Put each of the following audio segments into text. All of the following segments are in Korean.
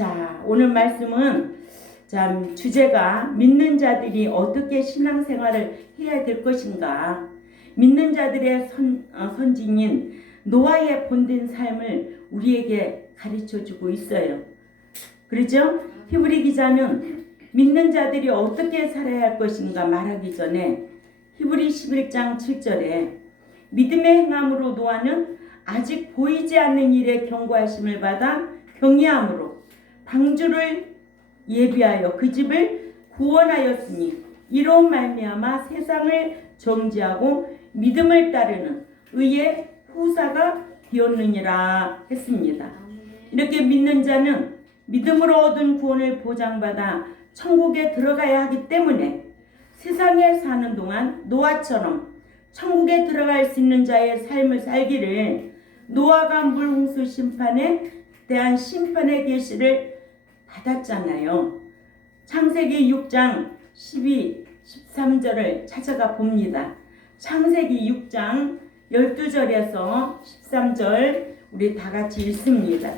자, 오늘 말씀은 참 주제가 믿는 자들이 어떻게 신앙생활을 해야 될 것인가. 믿는 자들의 선진인 노아의 본된 삶을 우리에게 가르쳐주고 있어요. 그렇죠? 히브리 기자는 믿는 자들이 어떻게 살아야 할 것인가 말하기 전에 히브리 11장 7절에 믿음의 행함으로 노아는 아직 보이지 않는 일에 경고하심을 받아 경외함으로 방주를 예비하여 그 집을 구원하였으니 이로 말미암아 세상을 정죄하고 믿음을 따르는 의의 후사가 되었느니라 했습니다. 이렇게 믿는 자는 믿음으로 얻은 구원을 보장받아 천국에 들어가야 하기 때문에 세상에 사는 동안 노아처럼 천국에 들어갈 수 있는 자의 삶을 살기를 노아가 물홍수 심판에 대한 심판의 계시를 받았잖아요. 창세기 6장 12, 13절을 찾아가 봅니다. 창세기 6장 12절에서 13절 우리 다 같이 읽습니다.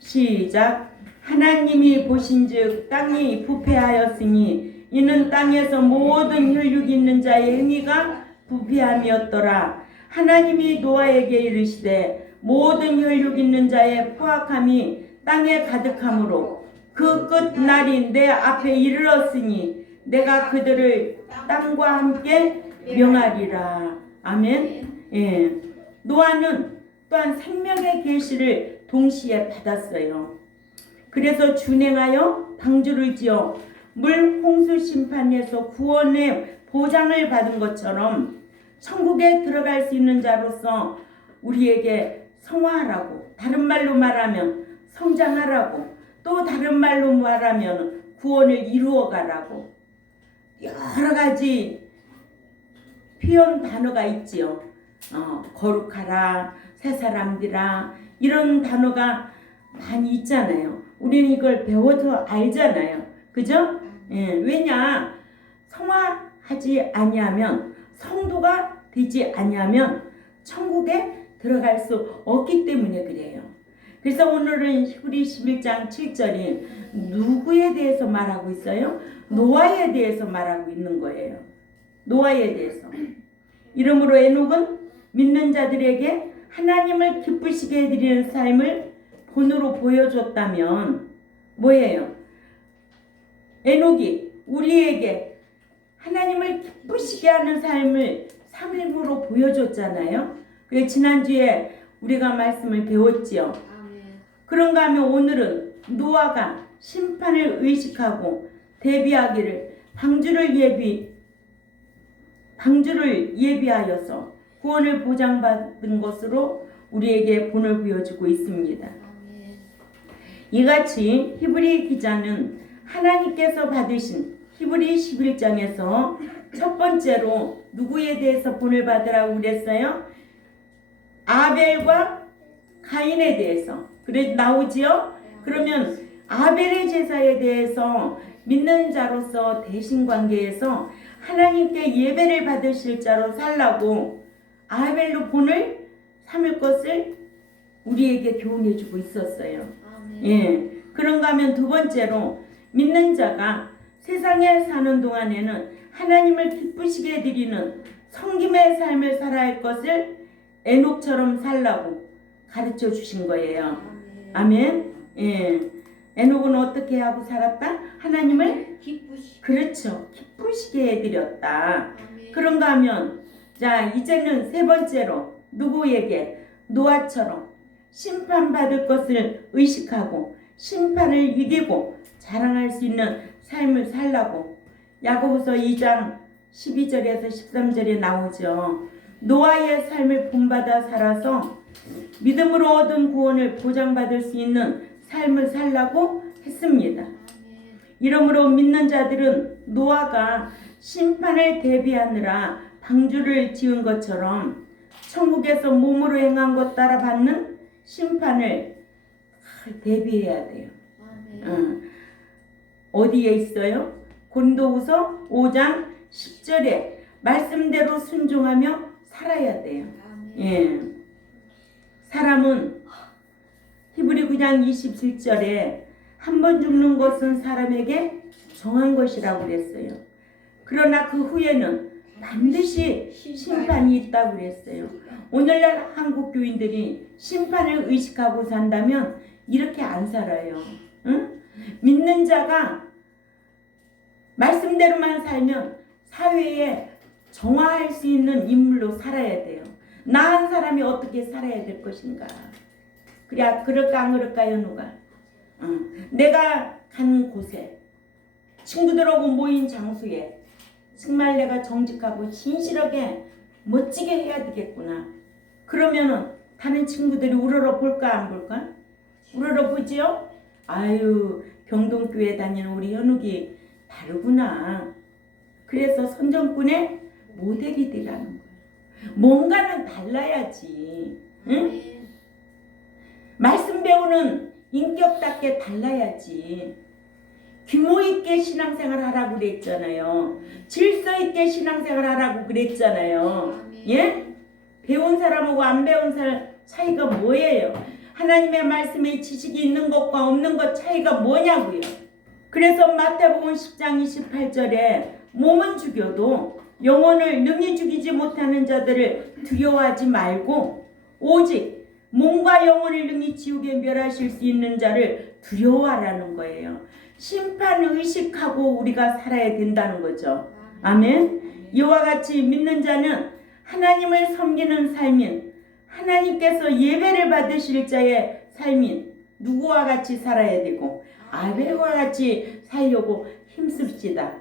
시작. 하나님이 보신즉 땅이 부패하였으니 이는 땅에서 모든 혈육 있는 자의 행위가 부패함이었더라. 하나님이 노아에게 이르시되 모든 혈육 있는 자의 포악함이 땅에 가득함으로 그 끝날이 내 앞에 이르렀으니 내가 그들을 땅과 함께 명하리라. 아멘. 예. 노아는 또한 생명의 계시를 동시에 받았어요. 그래서 준행하여 방주를 지어 물 홍수 심판에서 구원의 보장을 받은 것처럼 천국에 들어갈 수 있는 자로서 우리에게 성화하라고, 다른 말로 말하면 성장하라고, 또 다른 말로 말하면 구원을 이루어가라고 여러 가지 표현 단어가 있지요. 거룩하라, 새 사람들아, 이런 단어가 많이 있잖아요. 우리는 이걸 배워서 알잖아요. 그죠? 예, 왜냐? 성화하지 아니하면, 성도가 되지 아니하면 천국에 들어갈 수 없기 때문에 그래요. 그래서 오늘은 히브리 11장 7절이 누구에 대해서 말하고 있어요? 노아에 대해서 말하고 있는 거예요. 노아에 대해서. 이러므로 에녹은 믿는 자들에게 하나님을 기쁘시게 해드리는 삶을 본으로 보여줬다면 뭐예요? 에녹이 우리에게 하나님을 기쁘시게 하는 삶을 삶으로 보여줬잖아요. 그래서 지난주에 우리가 말씀을 배웠지요. 그런가 하면 오늘은 노아가 심판을 의식하고 대비하기를 방주를 예비하여서 구원을 보장받은 것으로 우리에게 본을 보여주고 있습니다. 이같이 히브리 기자는 하나님께서 받으신 히브리 11장에서 첫 번째로 누구에 대해서 본을 받으라고 그랬어요? 아벨과 가인에 대해서. 그래 나오지요? 그러면 아벨의 제사에 대해서 믿는 자로서 대신 관계에서 하나님께 예배를 받으실 자로 살라고 아벨로 본을 삼을 것을 우리에게 교훈해 주고 있었어요. 예. 그런가 하면 두 번째로 믿는 자가 세상에 사는 동안에는 하나님을 기쁘시게 해드리는 섬김의 삶을 살아야 할 것을 에녹처럼 살라고 가르쳐 주신 거예요. 아멘. 예. 에녹은 어떻게 하고 살았다? 하나님을 그렇죠. 기쁘시게 해드렸다. 그런가 하면 자 이제는 세 번째로 누구에게? 노아처럼 심판받을 것을 의식하고 심판을 이기고 자랑할 수 있는 삶을 살라고 야고보서 2장 12절에서 13절에 나오죠. 노아의 삶을 본받아 살아서 믿음으로 얻은 구원을 보장받을 수 있는 삶을 살라고 했습니다. 이러므로 믿는 자들은 노아가 심판을 대비하느라 방주를 지은 것처럼 천국에서 몸으로 행한 것 따라 받는 심판을 대비해야 돼요. 어디에 있어요? 고린도후서 5장 10절에 말씀대로 순종하며 살아야 돼요. 예. 사람은 히브리 9장 27절에 한 번 죽는 것은 사람에게 정한 것이라고 그랬어요. 그러나 그 후에는 반드시 심판이 있다고 그랬어요. 오늘날 한국 교인들이 심판을 의식하고 산다면 이렇게 안 살아요. 응? 믿는 자가 말씀대로만 살면 사회에 정화할 수 있는 인물로 살아야 돼요. 나한 사람이 어떻게 살아야 될 것인가. 그래, 그럴까 안 그럴까요, 누가? 내가 간 곳에, 친구들하고 모인 장소에 정말 내가 정직하고 진실하게 멋지게 해야 되겠구나. 그러면은 다른 친구들이 우러러 볼까 안 볼까? 우러러 보지요? 아유, 병동교회 다니는 우리 현욱이 다르구나. 그래서 선정꾼의 모델이 되라는 거예요. 뭔가는 달라야지. 응? 말씀 배우는 인격답게 달라야지. 규모 있게 신앙생활 하라고 그랬잖아요. 질서 있게 신앙생활 하라고 그랬잖아요. 예? 배운 사람하고 안 배운 사람 차이가 뭐예요? 하나님의 말씀에 지식이 있는 것과 없는 것 차이가 뭐냐고요. 그래서 마태복음 10장 28절에 몸은 죽여도 영혼을 능히 죽이지 못하는 자들을 두려워하지 말고 오직 몸과 영혼을 능히 지옥에 멸하실 수 있는 자를 두려워하라는 거예요. 심판 의식하고 우리가 살아야 된다는 거죠. 아멘. 이와 같이 믿는 자는 하나님을 섬기는 삶인, 하나님께서 예배를 받으실 자의 삶인 누구와 같이 살아야 되고 아벨과 같이 살려고 힘씁시다.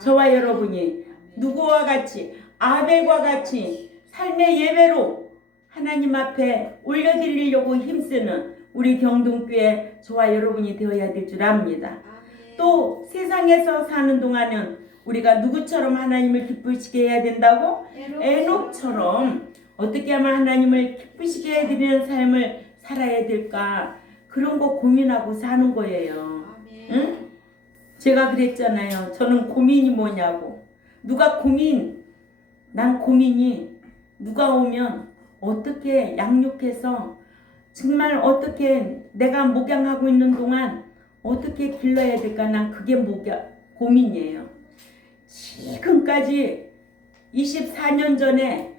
저와 여러분이 누구와 같이 아벨과 같이 삶의 예배로 하나님 앞에 올려드리려고 힘쓰는 우리 경동교회 저와 여러분이 되어야 될 줄 압니다. 또 세상에서 사는 동안은 우리가 누구처럼 하나님을 기쁘시게 해야 된다고? 에녹처럼 어떻게 하면 하나님을 기쁘시게 해드리는 삶을 살아야 될까? 그런 거 고민하고 사는 거예요. 응? 제가 그랬잖아요. 저는 고민이 뭐냐고. 누가 고민, 난 고민이 누가 오면 어떻게 양육해서 정말 어떻게 내가 목양하고 있는 동안 어떻게 길러야 될까? 난 그게 고민이에요. 지금까지 24년 전에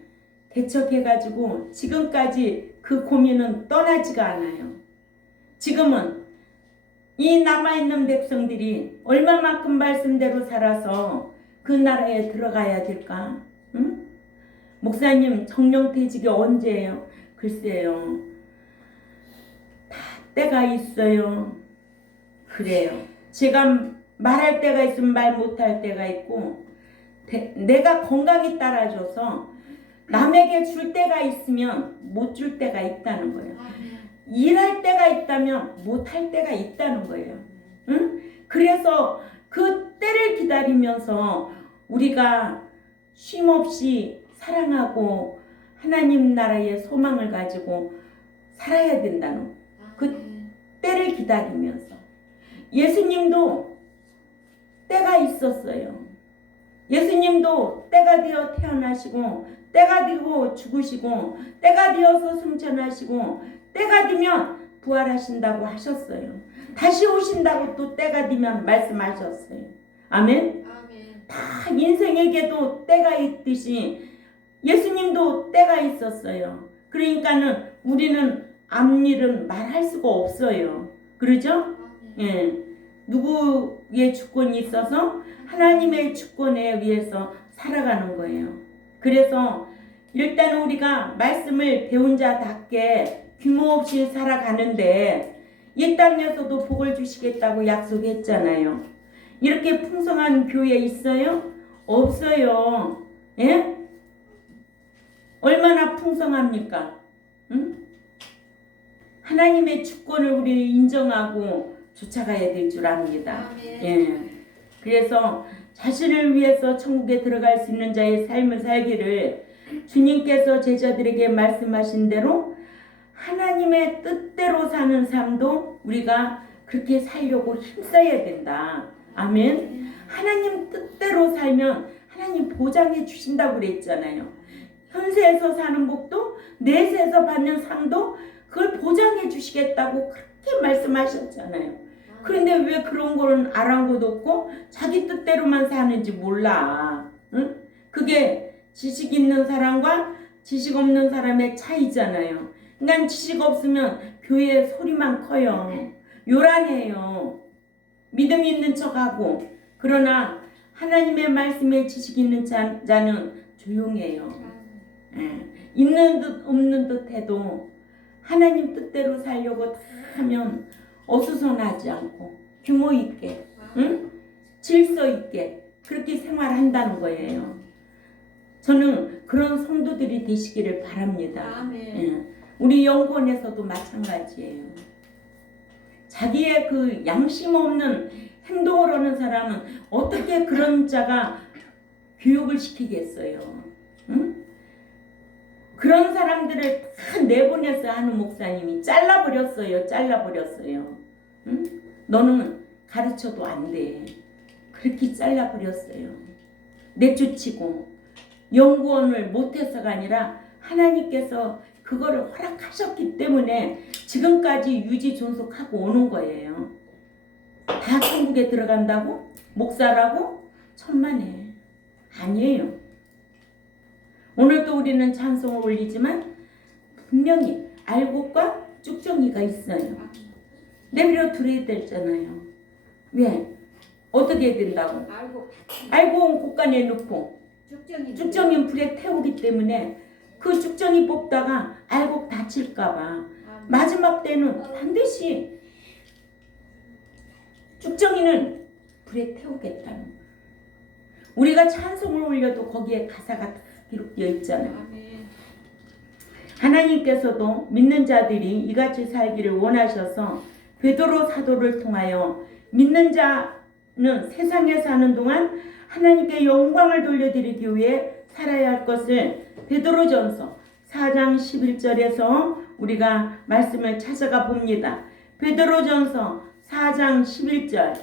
개척해가지고 지금까지 그 고민은 떠나지가 않아요. 지금은 이 남아있는 백성들이 얼마만큼 말씀대로 살아서 그 나라에 들어가야 될까? 응? 목사님 정령퇴직이 언제예요? 글쎄요. 다 때가 있어요. 그래요. 제가 말할 때가 있으면 말 못할 때가 있고 내가 건강이 따라줘서 남에게 줄 때가 있으면 못 줄 때가 있다는 거예요. 일할 때가 있다면 못할 때가 있다는 거예요. 응? 그래서 그 때를 기다리면서 우리가 쉼없이 사랑하고 하나님 나라의 소망을 가지고 살아야 된다는 거예요. 그 때를 기다리면서. 예수님도 때가 있었어요. 예수님도 때가 되어 태어나시고 때가 되고 죽으시고 때가 되어서 승천하시고 때가 되면 부활하신다고 하셨어요. 다시 오신다고 또 때가 되면 말씀하셨어요. 아멘? 다 인생에게도 때가 있듯이 예수님도 때가 있었어요. 그러니까는 우리는 앞일은 말할 수가 없어요. 그러죠? 예. 누구의 주권이 있어서 하나님의 주권에 의해서 살아가는 거예요. 그래서 일단 우리가 말씀을 배운 자답게 규모 없이 살아가는데 이 땅에서도 복을 주시겠다고 약속했잖아요. 이렇게 풍성한 교회 있어요? 없어요. 예? 얼마나 풍성합니까? 응? 하나님의 주권을 우리는 인정하고 쫓아가야 될 줄 압니다. 예. 그래서 자신을 위해서 천국에 들어갈 수 있는 자의 삶을 살기를 주님께서 제자들에게 말씀하신 대로 하나님의 뜻대로 사는 삶도 우리가 그렇게 살려고 힘써야 된다. 아멘. 하나님 뜻대로 살면 하나님 보장해 주신다고 그랬잖아요. 현세에서 사는 복도 내세에서 받는 상도 그걸 보장해 주시겠다고 그렇게 말씀하셨잖아요. 그런데 왜 그런 거는 아랑곳없고 자기 뜻대로만 사는지 몰라. 응? 그게 지식 있는 사람과 지식 없는 사람의 차이잖아요. 그러니까 지식 없으면 교회 소리만 커요. 요란해요. 믿음 있는 척하고. 그러나 하나님의 말씀에 지식 있는 자는 조용해요. 있는 듯 없는 듯 해도 하나님 뜻대로 살려고 다 하면 어수선하지 않고 규모 있게, 응? 질서 있게 그렇게 생활한다는 거예요. 저는 그런 성도들이 되시기를 바랍니다. 우리 연구원에서도 마찬가지예요. 자기의 그 양심 없는 행동을 하는 사람은 어떻게 그런 자가 교육을 시키겠어요? 응? 그런 사람들을 다 내보내서 하는 목사님이 잘라버렸어요. 응? 너는 가르쳐도 안 돼. 그렇게 잘라버렸어요. 내쫓이고 연구원을 못해서가 아니라 하나님께서 그거를 허락하셨기 때문에 지금까지 유지 존속하고 오는 거예요. 다 천국에 들어간다고? 목사라고? 천만에. 아니에요. 오늘도 우리는 찬송을 올리지만 분명히 알곡과 쭉정이가 있어요. 내버려 두어야 되잖아요. 왜? 어떻게 된다고? 알곡은 곳간에 넣고 쭉정이는 불에 태우기 때문에 그 쭉정이 뽑다가 알곡 다칠까봐 마지막 때는 반드시 쭉정이는 불에 태우겠다는 거예요. 우리가 찬송을 올려도 거기에 가사가 기록되어 있잖아요. 하나님께서도 믿는 자들이 이같이 살기를 원하셔서 베드로 사도를 통하여 믿는 자는 세상에 사는 동안 하나님께 영광을 돌려드리기 위해 살아야 할 것을 베드로전서 4장 11절에서 우리가 말씀을 찾아가 봅니다. 베드로전서 4장 11절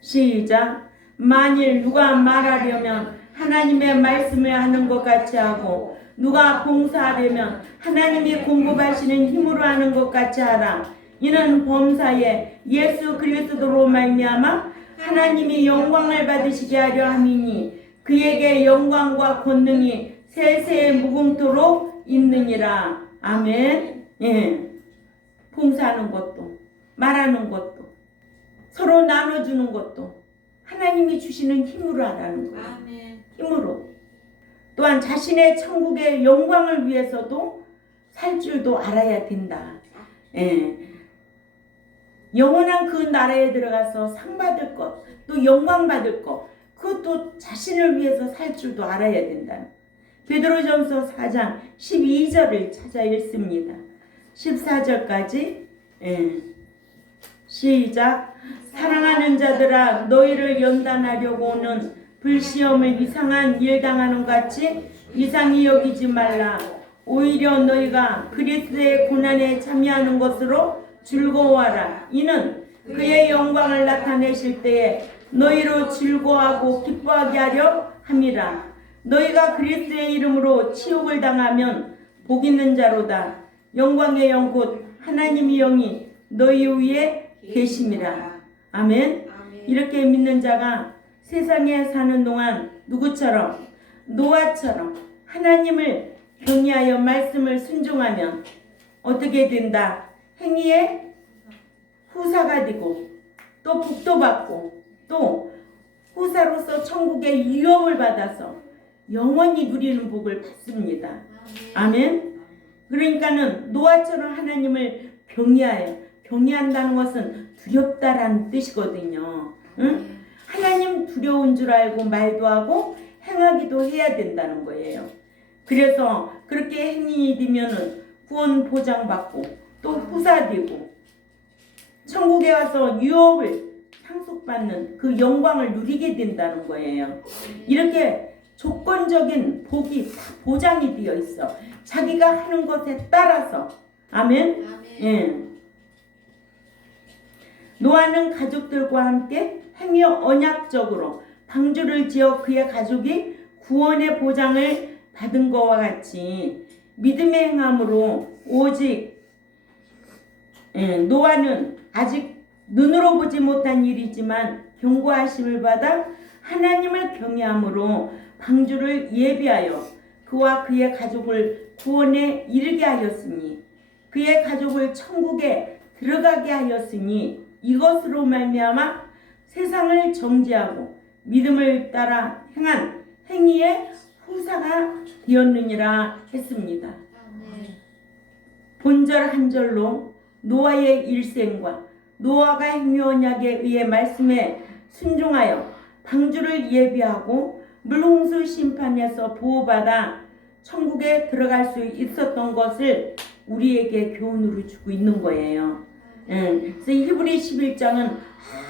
시작. 만일 누가 말하려면 하나님의 말씀을 하는 것 같이 하고 누가 봉사하려면 하나님이 공급하시는 힘으로 하는 것 같이 하라. 이는 범사에 예수 그리스도로 말미암아 하나님이 영광을 받으시게 하려 함이니 그에게 영광과 권능이 세세에 무궁토록 있느니라. 아멘. 예. 봉사하는 것도 말하는 것도 서로 나눠주는 것도 하나님이 주시는 힘으로 하라는 거예요. 아멘. 힘으로. 또한 자신의 천국의 영광을 위해서도 살 줄도 알아야 된다. 예. 영원한 그 나라에 들어가서 상 받을 것, 또 영광 받을 것, 그것도 자신을 위해서 살 줄도 알아야 된다. 베드로전서 4장 12절을 찾아 읽습니다. 14절까지 시작. 사랑하는 자들아 너희를 연단하려고 오는 불시험을 이상한 일 당하는 같이 이상히 여기지 말라. 오히려 너희가 그리스도의 고난에 참여하는 것으로 즐거워하라. 이는 그의 영광을 나타내실 때에 너희로 즐거워하고 기뻐하게 하려 함이라. 너희가 그리스도의 이름으로 치욕을 당하면 복 있는 자로다. 영광의 영 곧 하나님의 영이 너희 위에 계심이라. 아멘. 이렇게 믿는 자가 세상에 사는 동안 누구처럼? 노아처럼 하나님을 경외하여 말씀을 순종하면 어떻게 된다? 행위의 후사가 되고 또 복도 받고 또 후사로서 천국의 유업을 받아서 영원히 누리는 복을 받습니다. 아멘. 그러니까는 노아처럼 하나님을 경외한다는 것은 두렵다라는 뜻이거든요. 응? 하나님 두려운 줄 알고 말도 하고 행하기도 해야 된다는 거예요. 그래서 그렇게 행인이 되면은 구원 보장받고 또 후사되고 천국에 와서 유업을 상속받는 그 영광을 누리게 된다는 거예요. 이렇게 조건적인 복이 다 보장이 되어 있어. 자기가 하는 것에 따라서. 아멘. 예. 노아는 가족들과 함께 행위 언약적으로 방주를 지어 그의 가족이 구원의 보장을 받은 것과 같이 믿음의 행함으로 오직 노아는 아직 눈으로 보지 못한 일이지만 경고하심을 받아 하나님을 경외함으로 방주를 예비하여 그와 그의 가족을 구원에 이르게 하였으니 그의 가족을 천국에 들어가게 하였으니 이것으로 말미암아 세상을 정죄하고 믿음을 따라 행한 행위의 후사가 되었느니라 했습니다. 본절 한 절로 노아의 일생과 노아가 행위 언약에 의해 말씀에 순종하여 방주를 예비하고 물홍수 심판에서 보호받아 천국에 들어갈 수 있었던 것을 우리에게 교훈으로 주고 있는 거예요. 그래서 히브리 11장은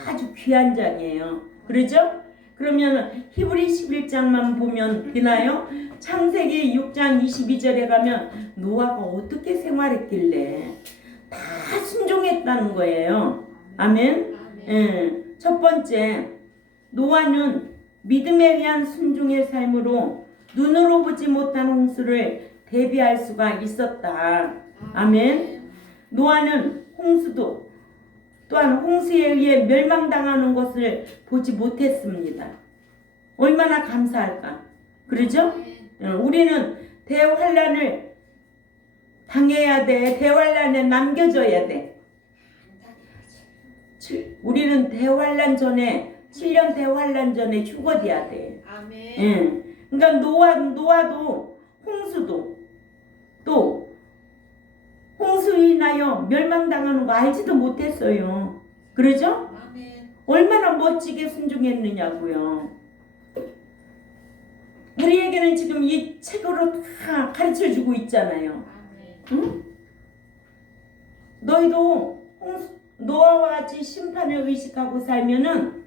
아주 귀한 장이에요. 그러죠? 그러면 히브리 11장만 보면 되나요? 창세기 6장 22절에 가면 노아가 어떻게 생활했길래 다 순종했다는 거예요. 아멘. 첫 번째, 노아는 믿음에 의한 순종의 삶으로 눈으로 보지 못한 홍수를 대비할 수가 있었다. 아멘. 노아는 홍수도 또한 홍수에 의해 멸망당하는 것을 보지 못했습니다. 얼마나 감사할까? 그러죠? 우리는 대환란을 당해야 돼. 대환란에 남겨져야 돼. 우리는 대환란 전에 7년 대환란 전에 휴거돼야 돼. 아멘. 그러니까 노아도 홍수도 또 홍수로 인하여 멸망당하는 거 알지도 못했어요. 그러죠? 아멘. 얼마나 멋지게 순종했느냐고요. 우리에게는 지금 이 책으로 다 가르쳐주고 있잖아요. 응? 너희도 노아와 같이 심판을 의식하고 살면은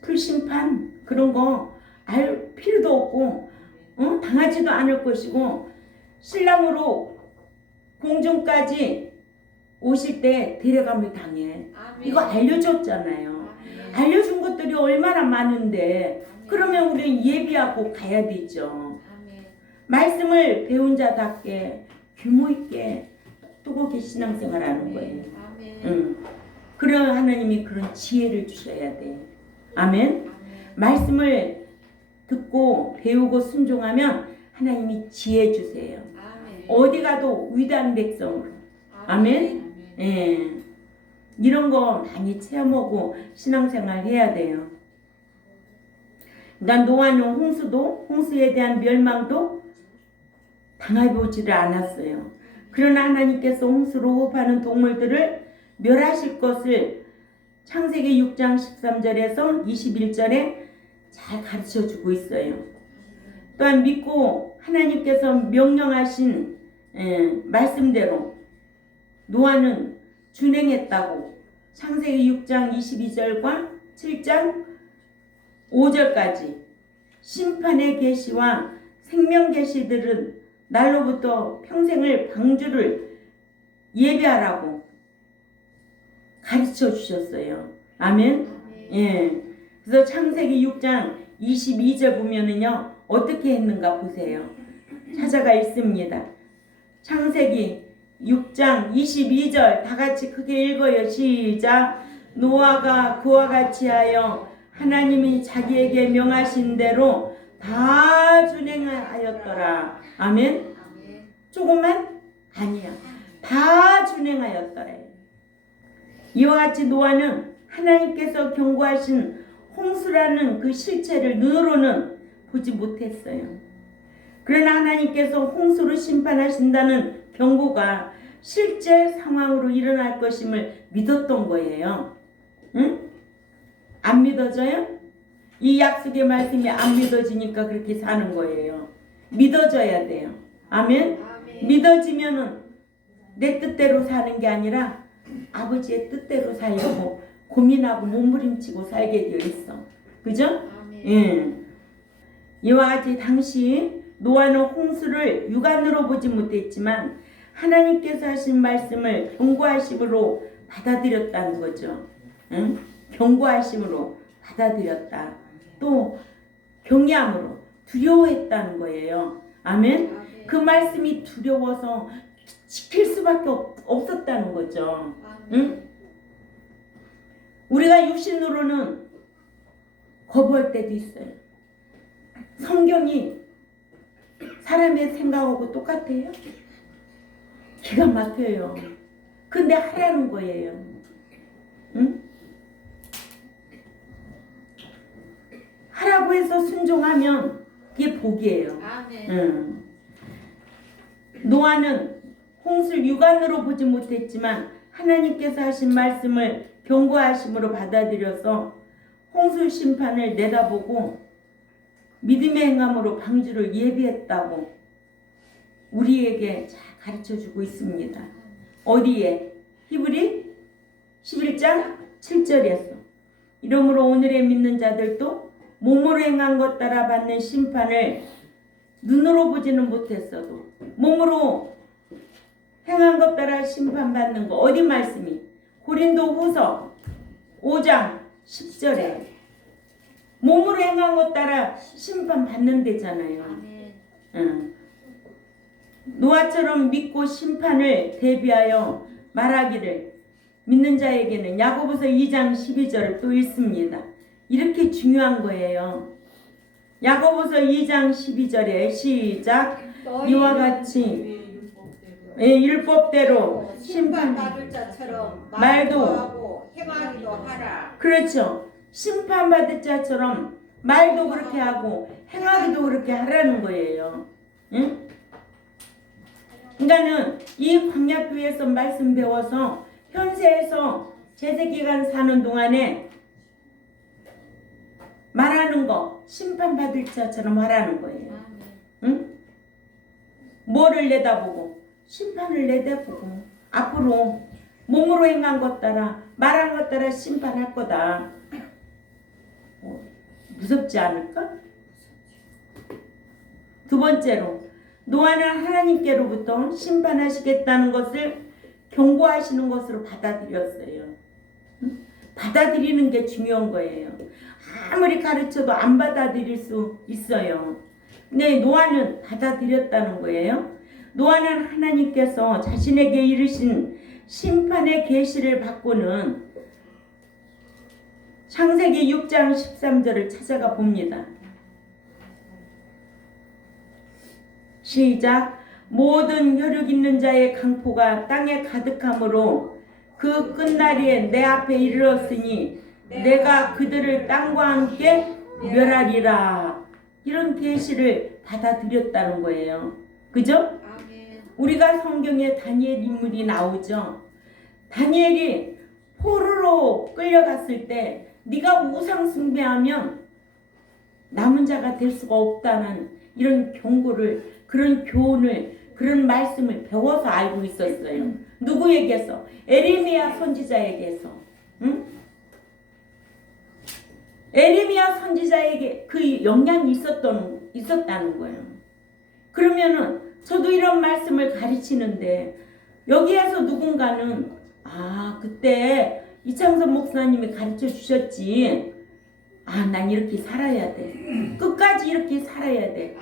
불심판 그런 거 알 필요도 없고 당하지도 않을 것이고 신랑으로 공중까지 오실 때 데려감을 당해. 아멘. 이거 알려줬잖아요. 아멘. 알려준 것들이 얼마나 많은데 그러면 우리는 예비하고 가야 되죠. 아멘. 말씀을 배운 자답게 규모 있게 똑똑하게 신앙생활하는 거예요. 그런 하나님이 그런 지혜를 주셔야 돼. 아멘. 아멘. 말씀을 듣고 배우고 순종하면 하나님이 지혜 주세요. 아멘. 어디 가도 위대한 백성으로. 아멘. 예. 이런 거 많이 체험하고 신앙생활 해야 돼요. 난 노아는 홍수에 대한 멸망도 당해보지를 않았어요. 그러나 하나님께서 홍수로 호흡하는 동물들을 멸하실 것을 창세기 6장 13절에서 21절에 잘 가르쳐주고 있어요. 또한 믿고 하나님께서 명령하신 말씀대로 노아는 준행했다고 창세기 6장 22절과 7장 5절까지 심판의 계시와 생명 계시들은 날로부터 평생을 방주를 예비하라고 가르쳐 주셨어요. 아멘. 예. 그래서 창세기 6장 22절 보면은요 어떻게 했는가 보세요. 찾아가 있습니다. 창세기 6장 22절 다 같이 크게 읽어요. 시작. 노아가 그와 같이 하여 하나님이 자기에게 명하신 대로 다 준행하였더라. 아멘. 조금만? 아니야. 다 준행하였더라. 이와 같이 노아는 하나님께서 경고하신 홍수라는 그 실체를 눈으로는 보지 못했어요. 그러나 하나님께서 홍수로 심판하신다는 경고가 실제 상황으로 일어날 것임을 믿었던 거예요. 응? 안 믿어져요? 이 약속의 말씀이 안 믿어지니까 그렇게 사는 거예요. 믿어져야 돼요. 아멘? 믿어지면은 내 뜻대로 사는 게 아니라 아버지의 뜻대로 살려고 고민하고 몸부림치고 살게 되어 있어. 그죠? 예. 이와 같이 당시 노아는 홍수를 육안으로 보지 못했지만 하나님께서 하신 말씀을 경고하심으로 받아들였다는 거죠. 응? 경고하심으로 받아들였다. 또 경외함으로 두려워했다는 거예요. 아멘. 그 말씀이 두려워서 지킬 수밖에 없었다는 거죠. 응? 우리가 육신으로는 거부할 때도 있어요. 성경이 사람의 생각하고 똑같아요? 기가 막혀요. 근데 하라는 거예요. 응? 하라고 해서 순종하면 그게 복이에요. 아멘. 응. 노아는 홍수를 육안으로 보지 못했지만 하나님께서 하신 말씀을 경고하심으로 받아들여서 홍수 심판을 내다보고 믿음의 행함으로 방주를 예비했다고 우리에게 잘 가르쳐주고 있습니다. 어디에? 히브리 11장 7절에서 이러므로 오늘의 믿는 자들도 몸으로 행한 것 따라 받는 심판을 눈으로 보지는 못했어도 몸으로 행한 것 따라 심판받는 거 어디 말씀이? 고린도후서 5장 10절에 몸으로 행한 것 따라 심판받는 데잖아요. 응. 노아처럼 믿고 심판을 대비하여 말하기를 믿는 자에게는 야고보서 2장 12절을 또 읽습니다. 이렇게 중요한 거예요. 야고보서 2장 12절에 시작 이와 같이 율법대로 심판받을 자처럼 말도 하고 행하기도 하라. 그렇죠. 심판받을 자처럼 말도 그렇게 하고 행하기도 그렇게 하라는 거예요. 응? 그러니까는 이 광야교회에서 말씀 배워서 현세에서 제세기간 사는 동안에 말하는 거 심판받을 자처럼 하라는 거예요. 응? 뭐를 내다보고? 심판을 내다보고 앞으로 몸으로 행한 것 따라 말한 것 따라 심판할 거다. 무섭지 않을까? 두 번째로 노아는 하나님께로부터 심판하시겠다는 것을 경고하시는 것으로 받아들였어요. 응? 받아들이는 게 중요한 거예요. 아무리 가르쳐도 안 받아들일 수 있어요. 근데 노아는 받아들였다는 거예요. 노아는 하나님께서 자신에게 이르신 심판의 계시를 받고는 창세기 6장 13절을 찾아가 봅니다. 시작. 모든 혈육 있는 자의 강포가 땅에 가득함으로 그 끝날에 내 앞에 이르렀으니 내가 그들을 땅과 함께 멸하리라. 이런 계시를 받아들였다는 거예요. 그죠? 우리가 성경에 다니엘 인물이 나오죠. 다니엘이 포로로 끌려갔을 때 네가 우상 숭배하면 남은 자가 될 수가 없다는 이런 경고를, 그런 교훈을, 그런 말씀을 배워서 알고 있었어요. 누구에게서? 에레미야 선지자에게서. 응? 에레미야 선지자에게 그 영향이 있었다는 거예요. 그러면은 저도 이런 말씀을 가르치는데 여기에서 누군가는 그때 이창선 목사님이 가르쳐 주셨지. 난 이렇게 살아야 돼. 끝까지 이렇게 살아야 돼.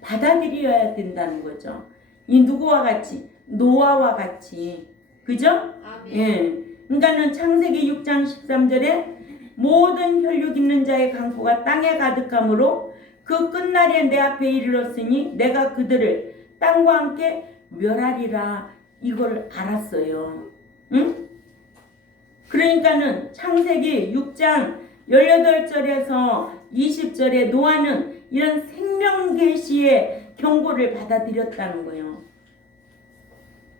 받아들여야 된다는 거죠. 이 누구와 같이? 노아와 같이. 그죠? 예. 그러니까는 창세기 6장 13절에 모든 혈육 있는 자의 강포가 땅에 가득함으로 그 끝날에 내 앞에 이르렀으니 내가 그들을 땅과 함께 멸하리라. 이걸 알았어요. 응? 그러니까는 창세기 6장 18절에서 20절에 노아는 이런 생명계시의 경고를 받아들였다는 거예요.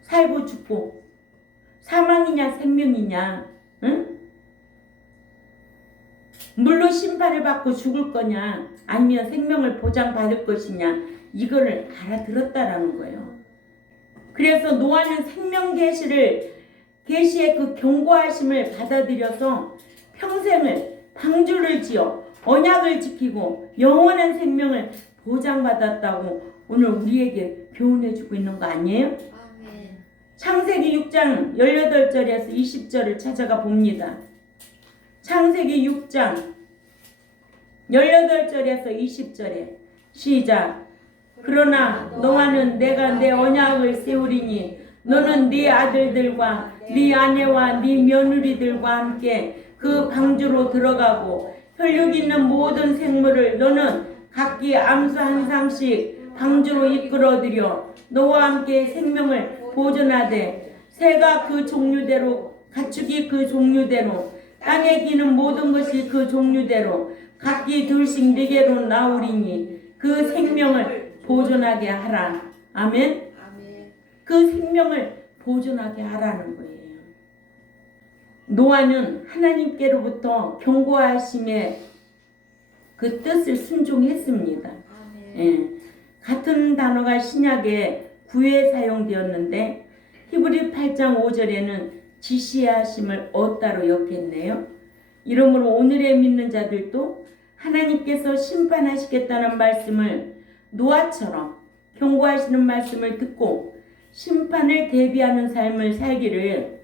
살고 죽고 사망이냐 생명이냐, 응? 물로 심판을 받고 죽을 거냐 아니면 생명을 보장받을 것이냐, 이거를 알아들었다라는 거예요. 그래서 노아는 생명계시의 그 경고하심을 받아들여서 평생을 방주를 지어 언약을 지키고 영원한 생명을 보장받았다고 오늘 우리에게 교훈해주고 있는 거 아니에요? 아멘. 창세기 6장 18절에서 20절을 찾아가 봅니다. 창세기 6장 18절에서 20절에 시작. 그러나 노아는 내가 내 언약을 세우리니 너는 네 아들들과 네 아내와 네 며느리들과 함께 그 방주로 들어가고 혈육 있는 모든 생물을 너는 각기 암수 한 상씩 방주로 이끌어들여 너와 함께 생명을 보존하되 새가 그 종류대로 가축이 그 종류대로 땅에 기는 모든 것이 그 종류대로 각기 둘씩 네개로 나오리니 그 생명을 보존하게 하라. 아멘. 아멘. 그 생명을 보존하게 하라는 거예요. 노아는 하나님께로부터 경고하심의 그 뜻을 순종했습니다. 아멘. 예. 같은 단어가 신약에 9회 사용되었는데 히브리 8장 5절에는 지시하심을 얻다로 엮겠네요. 이러므로 오늘의 믿는 자들도 하나님께서 심판하시겠다는 말씀을 노아처럼 경고하시는 말씀을 듣고 심판을 대비하는 삶을 살기를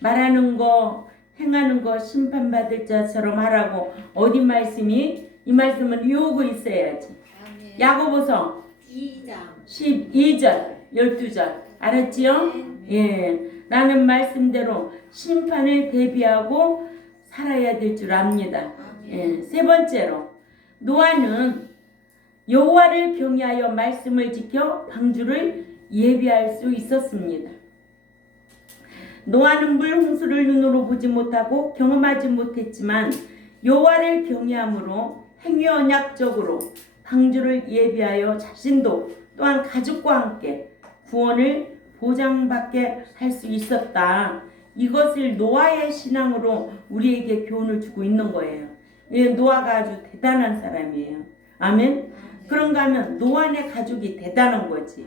말하는 거 행하는 거 심판받을 자처럼 하라고 어디 말씀이 이 말씀은 외우고 있어야지. 아멘. 야고보서 2장 12절 12절 알았지요? 예, 라는 말씀대로 심판을 대비하고 살아야 될 줄 압니다. 예, 세 번째로 노아는 여호와를 경외하여 말씀을 지켜 방주를 예비할 수 있었습니다. 노아는 물 홍수를 눈으로 보지 못하고 경험하지 못했지만 여호와를 경외함으로 행위 언약적으로 방주를 예비하여 자신도 또한 가족과 함께 구원을 보장받게 할 수 있었다. 이것을 노아의 신앙으로 우리에게 교훈을 주고 있는 거예요. 노아가 아주 대단한 사람이에요. 아멘. 그런가 하면 노아네 가족이 대단한 거지.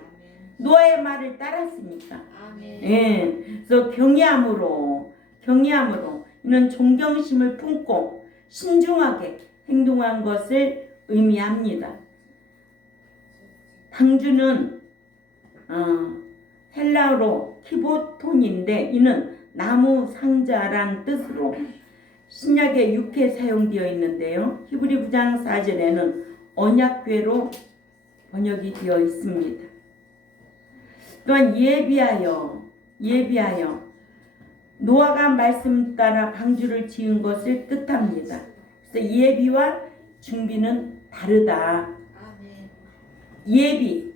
노아의 말을 따랐으니까. 아멘. 예. 그래서 경외함으로 이는 존경심을 품고 신중하게 행동한 것을 의미합니다. 방주는 헬라어로 키보톤인데 이는 나무 상자란 뜻으로 신약에 6회 사용되어 있는데요. 히브리 9장 4절에는 언약궤로 번역이 되어 있습니다. 또한 예비하여 노아가 말씀 따라 방주를 지은 것을 뜻합니다. 그래서 예비와 준비는 다르다. 아멘. 예비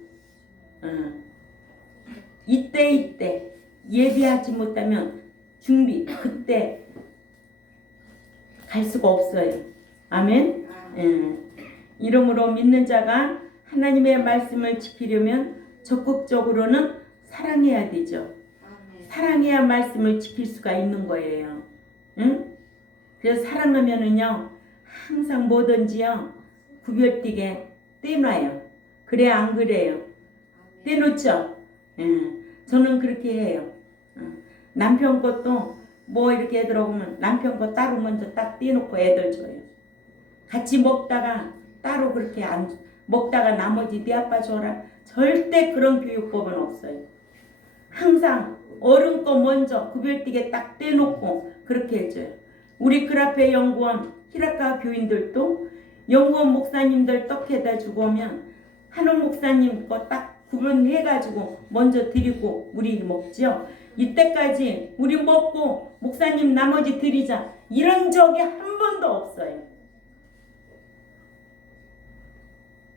이때 예비하지 못하면 준비 그때 갈 수가 없어요. 아멘. 이러므로 믿는 자가 하나님의 말씀을 지키려면 적극적으로는 사랑해야 되죠. 아멘. 사랑해야 말씀을 지킬 수가 있는 거예요. 응? 그래서 사랑하면은요 항상 뭐든지요 구별되게 떼놔요. 그래 안 그래요? 떼놓죠. 저는 그렇게 해요. 남편 것도 뭐 이렇게 애들 오면 남편 거 따로 먼저 딱 떼놓고 애들 줘요. 같이 먹다가 따로 그렇게 안 먹다가 나머지 네 아빠 줘라. 절대 그런 교육법은 없어요. 항상 어른 거 먼저 구별되게 딱 떼놓고 그렇게 해줘요. 우리 그라페 연구원 히라카 교인들도 연구원 목사님들 떡해다 주고 오면 한옥 목사님 거 딱 구분해가지고 먼저 드리고 우리 먹죠. 이때까지 우리 먹고 목사님 나머지 드리자 이런 적이 한 번도 없어요.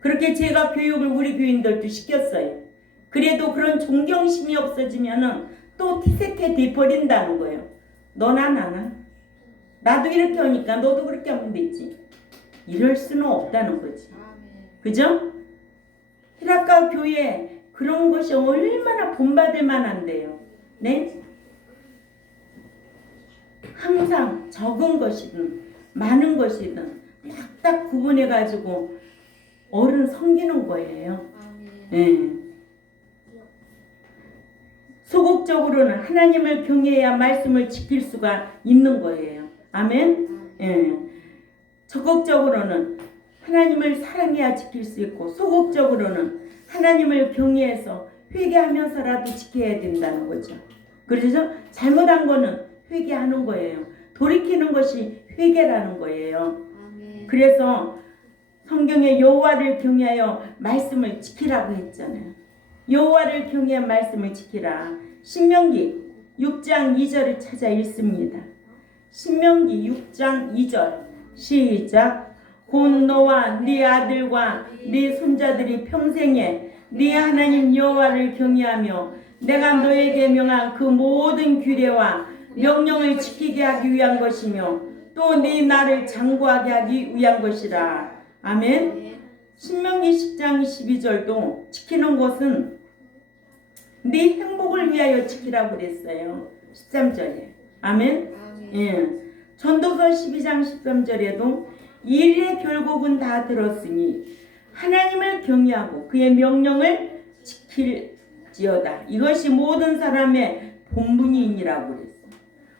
그렇게 제가 교육을 우리 교인들도 시켰어요. 그래도 그런 존경심이 없어지면은 또 티세테 돼버린다는 거예요. 너나 나나 나도 이렇게 하니까 너도 그렇게 하면 되지. 이럴 수는 없다는 거지. 그죠? 히라카 교회 그런 것이 얼마나 본받을 만한데요. 네? 항상 적은 것이든 많은 것이든 딱딱 구분해가지고 어른 섬기는 거예요. 네. 소극적으로는 하나님을 경외해야 말씀을 지킬 수가 있는 거예요. 아멘. 예. 적극적으로는 하나님을 사랑해야 지킬 수 있고 소극적으로는 하나님을 경외해서 회개하면서라도 지켜야 된다는 거죠. 그래서 잘못한 거는 회개하는 거예요. 돌이키는 것이 회개라는 거예요. 그래서 성경에 여호와를 경외하여 말씀을 지키라고 했잖아요. 여호와를 경외한 말씀을 지키라. 신명기 6장 2절을 찾아 읽습니다. 신명기 6장 2절 시작. 곧 너와 네 아들과 네 손자들이 평생에 네 하나님 여호와를 경외하며 내가 너에게 명한 그 모든 규례와 명령을 지키게 하기 위한 것이며 또 네 나를 장구하게 하기 위한 것이라. 아멘. 신명기 10장 12절도 지키는 것은 네 행복을 위하여 지키라고 그랬어요. 13절에. 아멘. 예. 전도서 12장 13절에도 이 일의 결국은 다 들었으니 하나님을 경외하고 그의 명령을 지킬지어다. 이것이 모든 사람의 본분이니라고 그랬어요.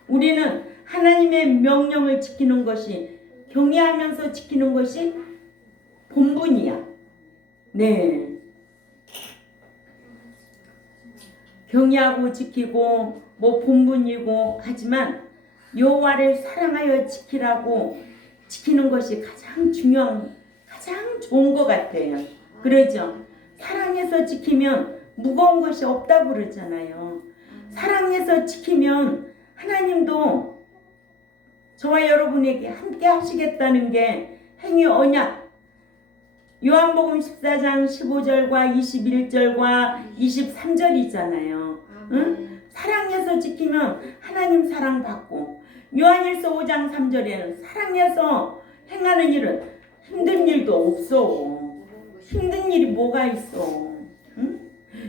우리는 하나님의 명령을 지키는 것이, 경외하면서 지키는 것이 본분이야. 네. 경외하고 지키고 뭐 본분이고 하지만 여호와를 사랑하여 지키라고 지키는 것이 가장 중요한, 가장 좋은 것 같아요. 그러죠? 사랑해서 지키면 무거운 것이 없다고 그러잖아요. 사랑해서 지키면 하나님도 저와 여러분에게 함께 하시겠다는 게 행위 언약. 요한복음 14장 15절과 21절과 23절이잖아요. 응? 사랑해서 지키면 하나님 사랑받고, 요한일서 5장 3절에는 사랑해서 행하는 일은 힘든 일도 없어. 힘든 일이 뭐가 있어. 응?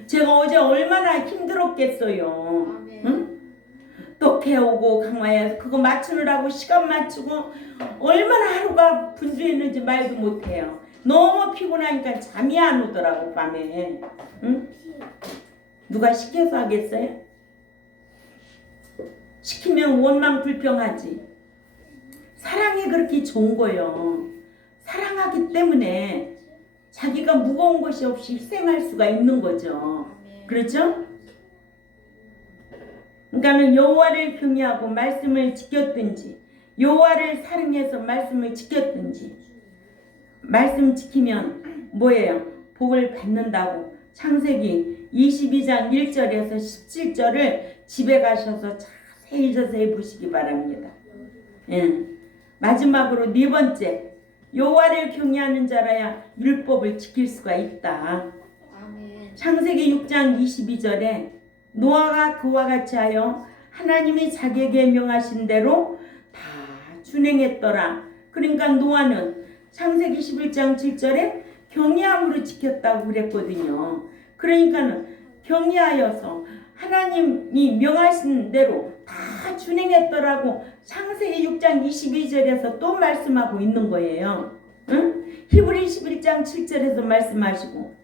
제가 어제 얼마나 힘들었겠어요. 응? 또 개오고 강화해서 그거 맞추느라고 시간 맞추고 얼마나 하루가 분주했는지 말도 못해요. 너무 피곤하니까 잠이 안 오더라고 밤에. 응? 누가 시켜서 하겠어요? 시키면 원망 불평하지. 사랑이 그렇게 좋은 거예요. 사랑하기 때문에 자기가 무거운 것이 없이 희생할 수가 있는 거죠. 그렇죠? 그러니까는 여호와를 경외하고 말씀을 지켰든지, 여호와를 사랑해서 말씀을 지켰든지, 말씀 지키면 뭐예요? 복을 받는다고. 창세기 22장 1절에서 17절을 집에 가셔서 자세히 보시기 바랍니다. 예. 마지막으로 네 번째, 여호와를 경외하는 자라야 율법을 지킬 수가 있다. 창세기 6장 22절에 노아가 그와 같이 하여 하나님이 자기에게 명하신 대로 다 준행했더라. 그러니까 노아는 창세기 11장 7절에 경외함으로 지켰다고 그랬거든요. 그러니까는 경외하여서 하나님이 명하신 대로 다 준행했더라고 창세기 6장 22절에서 또 말씀하고 있는 거예요. 응? 히브리 11장 7절에서 말씀하시고,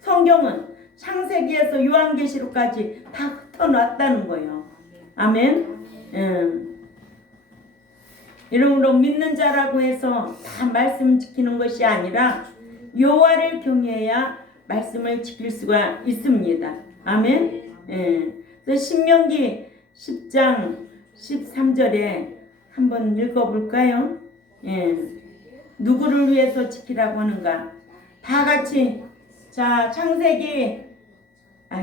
성경은 창세기에서 요한계시록까지 다 흩어놨다는 거예요. 아멘. 이러므로 믿는 자라고 해서 다 말씀 지키는 것이 아니라 여호와를 경외해야 말씀을 지킬 수가 있습니다. 아멘. 그래서 신명기 10장 13절에 한번 읽어볼까요? 누구를 위해서 지키라고 하는가? 다 같이. 자,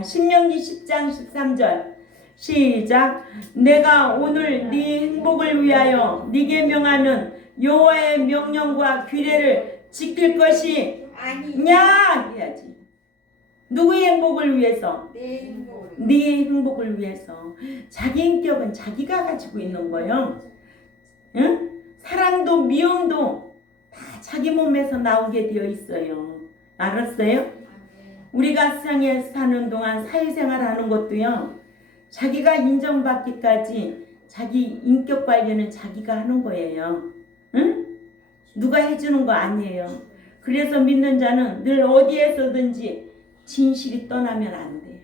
신명기 10장 13절 시작. 내가 오늘 네 행복을 위하여 네게 명하는 여호와의 명령과 규례를 지킬 것이 아니냐 해야지. 누구의 행복을 위해서? 네 행복을 위해서. 자기 인격은 자기가 가지고 있는 거예요. 응? 사랑도 미움도 다 자기 몸에서 나오게 되어 있어요. 알았어요? 우리가 세상에 사는 동안 사회생활 하는 것도요, 자기가 인정받기까지 자기 인격 관리는 자기가 하는 거예요. 응? 누가 해주는 거 아니에요. 그래서 믿는 자는 늘 어디에서든지 진실이 떠나면 안 돼.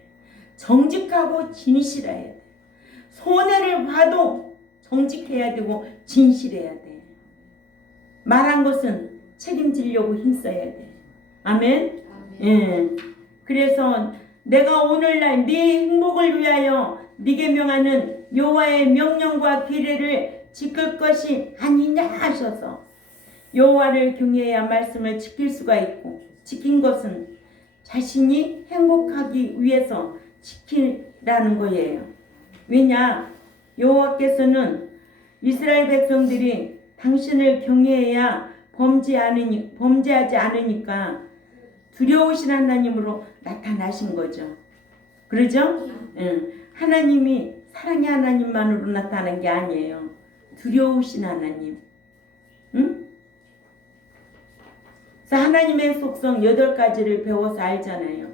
정직하고 진실해야 돼. 손해를 봐도 정직해야 되고 진실해야 돼. 말한 것은 책임지려고 힘써야 돼. 아멘. 예. 그래서 내가 오늘날 네 행복을 위하여 네게 명하는 여호와의 명령과 규례를 지킬 것이 아니냐 하셔서 여호와를 경외해야 말씀을 지킬 수가 있고, 지킨 것은 자신이 행복하기 위해서 지킨 라는 거예요. 왜냐? 여호와께서는 이스라엘 백성들이 당신을 경외해야 범죄하지 않으니까 두려우신 하나님으로 나타나신 거죠. 그러죠? 응. 하나님이 사랑의 하나님만으로 나타난 게 아니에요. 두려우신 하나님. 응? 그래서 하나님의 속성 8가지를 배워서 알잖아요.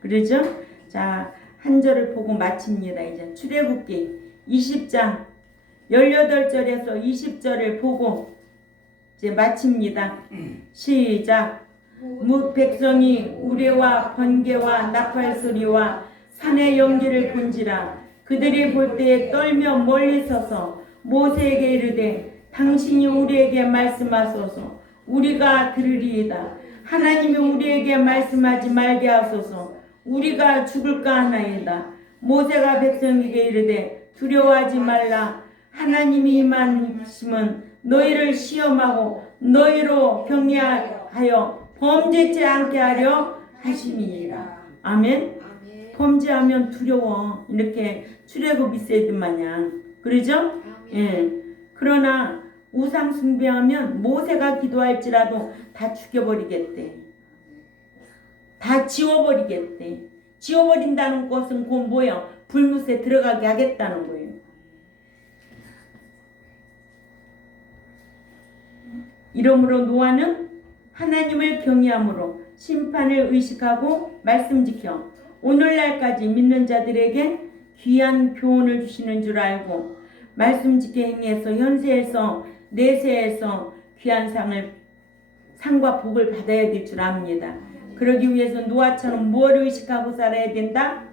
그러죠? 자, 한 절을 보고 마칩니다. 이제 출애굽기 20장 18절에서 20절을 보고 이제 마칩니다. 시작. 백성이 우레와 번개와 나팔 소리와 산의 연기를 본지라 그들이 볼 때에 떨며 멀리 서서 모세에게 이르되 당신이 우리에게 말씀하소서 우리가 들으리이다. 하나님이 우리에게 말씀하지 말게 하소서 우리가 죽을까 하나이다. 모세가 백성에게 이르되 두려워하지 말라. 하나님이 임하심은 너희를 시험하고 너희로 경외하여 범죄치 않게 하려 하심이니라. 아멘. 범죄하면 두려워. 이렇게 출애굽 2세기 마냥. 그러죠? 예. 그러나 우상 숭배하면 모세가 기도할지라도 다 죽여버리겠대. 다 지워버리겠대. 지워버린다는 것은 그건 뭐예요? 불못에 들어가게 하겠다는 거예요. 이러므로 노아는 하나님을 경외함으로 심판을 의식하고 말씀 지켜 오늘날까지 믿는 자들에게 귀한 교훈을 주시는 줄 알고 말씀 지켜 행해서 현세에서 내세에서 귀한 상과 복을 받아야 될 줄 압니다. 그러기 위해서 노아처럼 뭘 의식하고 살아야 된다?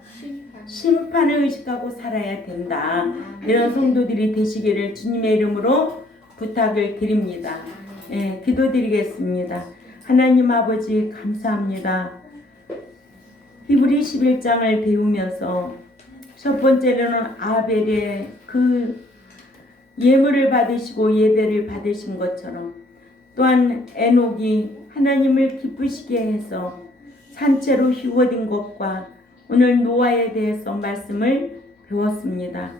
심판을 의식하고 살아야 된다. 이런 성도들이 되시기를 주님의 이름으로 부탁을 드립니다. 예, 기도드리겠습니다. 하나님 아버지 감사합니다. 히브리 11장을 배우면서 첫 번째로는 아벨의 그 예물을 받으시고 예배를 받으신 것처럼 또한 에녹이 하나님을 기쁘시게 해서 산채로 휘어진 것과 오늘 노아에 대해서 말씀을 배웠습니다.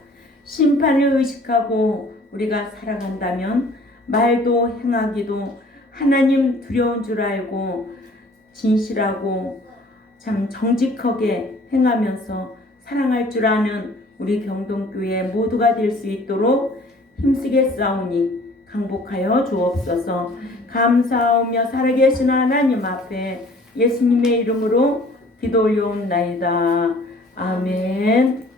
심판을 의식하고 우리가 살아간다면 말도 행하기도 하나님 두려운 줄 알고 진실하고 참 정직하게 행하면서 사랑할 줄 아는 우리 경동교회 모두가 될 수 있도록 힘쓰게 싸우니 강복하여 주옵소서. 감사하며 살아계신 하나님 앞에 예수님의 이름으로 기도 올려옵나이다. 아멘.